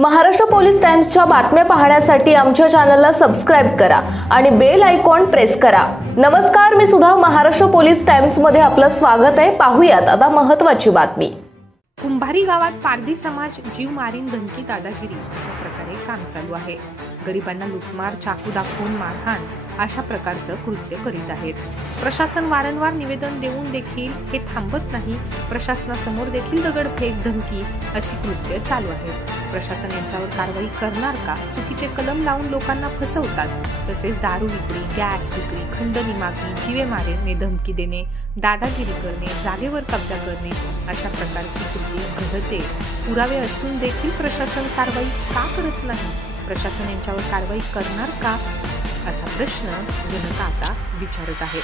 Maharashtra police टाइम्सच्या बातम्या पाहण्यासाठी आमच्या चॅनलला सबस्क्राइब करा आणि बेल आयकॉन प्रेस करा। नमस्कार, मी सुधा, महाराष्ट्र पोलीस टाइम्स मध्ये आपलं स्वागत आहे। पाहूयात आता महत्त्वाची बातमी। कुंभारी गावात पारधी समाज जीव मारीन धमकी दादागिरी अशा प्रकारे काम चालू आहे। गरिबांना लुटमार, चाकू दाखवून मारहाण अशा प्रकारचं कृत्य करीत आहेत। प्रशासन वारंवार निवेदन देऊन देखील हे थांबत नाही। प्रशासनासमोर देखील दगडफेक, धमकी अशी कृत्य चालू आहेत। प्रशासन यांच्यावर कारवाई करणार का? चुकीचे कलम लावून लोकांना फसवतात। तसेच दारू विक्री, गॅस विक्री, खंडणी मागणी, जीवे मारणे, धमकी देणे, दादागिरी करणे, जागेवर कब्जा करणे अशा प्रकारची कृत्ये घडते। पुरावे असून देखील प्रशासन कारवाई का करत नाही? प्रशासन यांच्यावर कारवाई करणार का असा प्रश्न जनता आता विचारत आहे।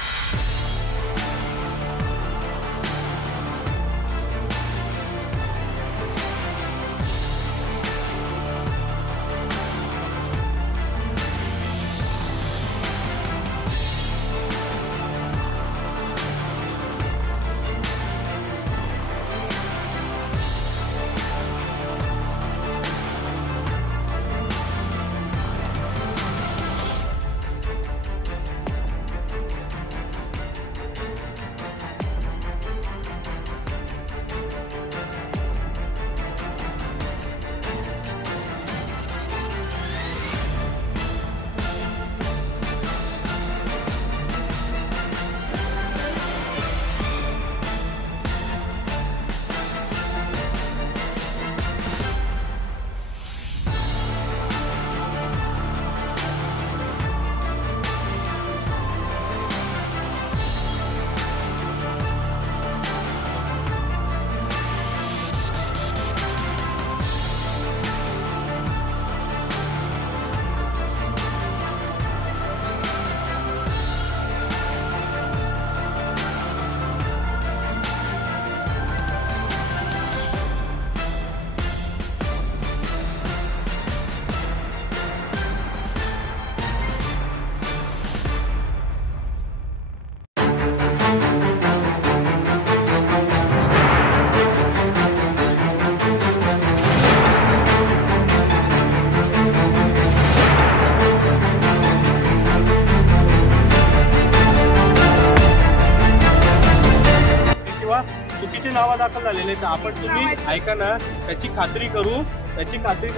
चुकीचे नाव दाखल झालेले तर आपण तुम्ही ऐका ना, त्याची खात्री करू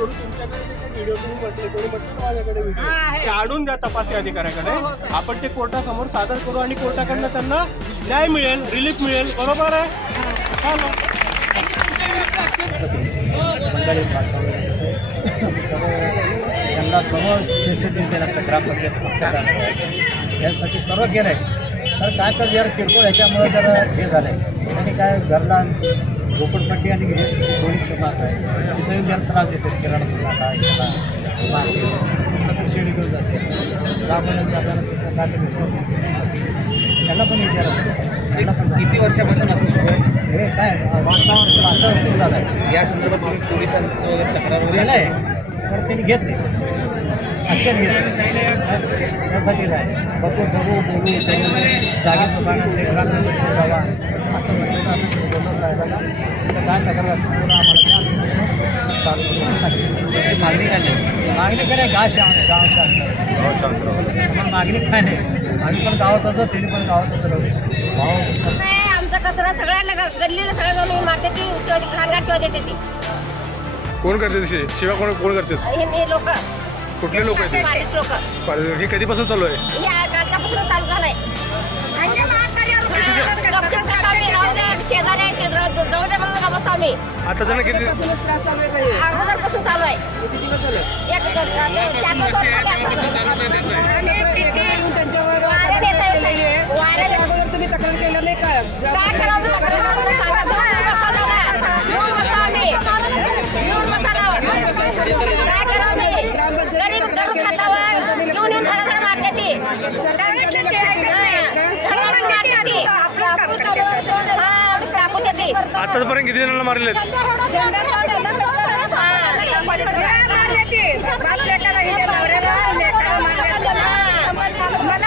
तुमच्याकडे व्हिडिओ तुम्ही म्हटलं माझ्याकडे व्हिडिओ काढून द्या तपासी अधिकाऱ्याकडे। आपण ते कोर्टासमोर सादर करू आणि कोर्टाकडनं त्यांना न्याय मिळेल, रिलीफ मिळेल। बरोबर आहे? त्यांना समोर CCTV ग्रामपंचायत यासाठी सर्व केलं आहे। तर काय तर जर किरकोळ ह्याच्यामुळे जर हे झालं आहे, त्यांनी काय घरला झोपडपट्टी आणि पोलीस चौकात आहे तिथेही जर त्रास देतो, किराणा नाका इकडला शेडी घेऊन जाते ग्रामपंचायत आपल्याला त्यांना पण विचारायचं। त्यांना पण किती वर्षापासून असं सुरू आहे? हे काय असं सुरू झालं आहे। या संदर्भात तुम्ही पोलिसांचं तक्रार दिलं आहे तर त्यांनी घेत नाही, ॲक्शन घेत नाही। त्यासाठी आहे बघू बोलू जागेचं पाण्यात ते ग्रामपंचायत जावा असं म्हटलं बोललो साहेबांना। तर काय तक्रार असेल सांगितलं। मागणी काय नाही? मागणी काय नाही, गाव शांत मग मागणी काय नाही। आम्ही पण गावात असतो, त्यांनी पण गावात असतो। भाऊ आमचा कचरा सगळ्यांना गल्लीला सगळ्या जाऊन मारते ती, घाणघाण शिवाय देते ती। कोण करते तशी शिवा? कोण करते? हे लोक। कुठले लोक आहेत? पारधीच लोक। हे कधीपासून चालू आहे? हे कालपासून चालू झालंय। आता जण किती अगोदरपासून चालू आहे। तुम्ही तक्रार केलं नाही काय? आतापर्यंत किती जणांना मारले? मला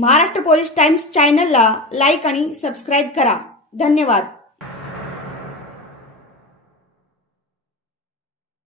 महाराष्ट्र पोलीस टाइम्स चॅनलला लाईक आणि सबस्क्राईब करा. धन्यवाद.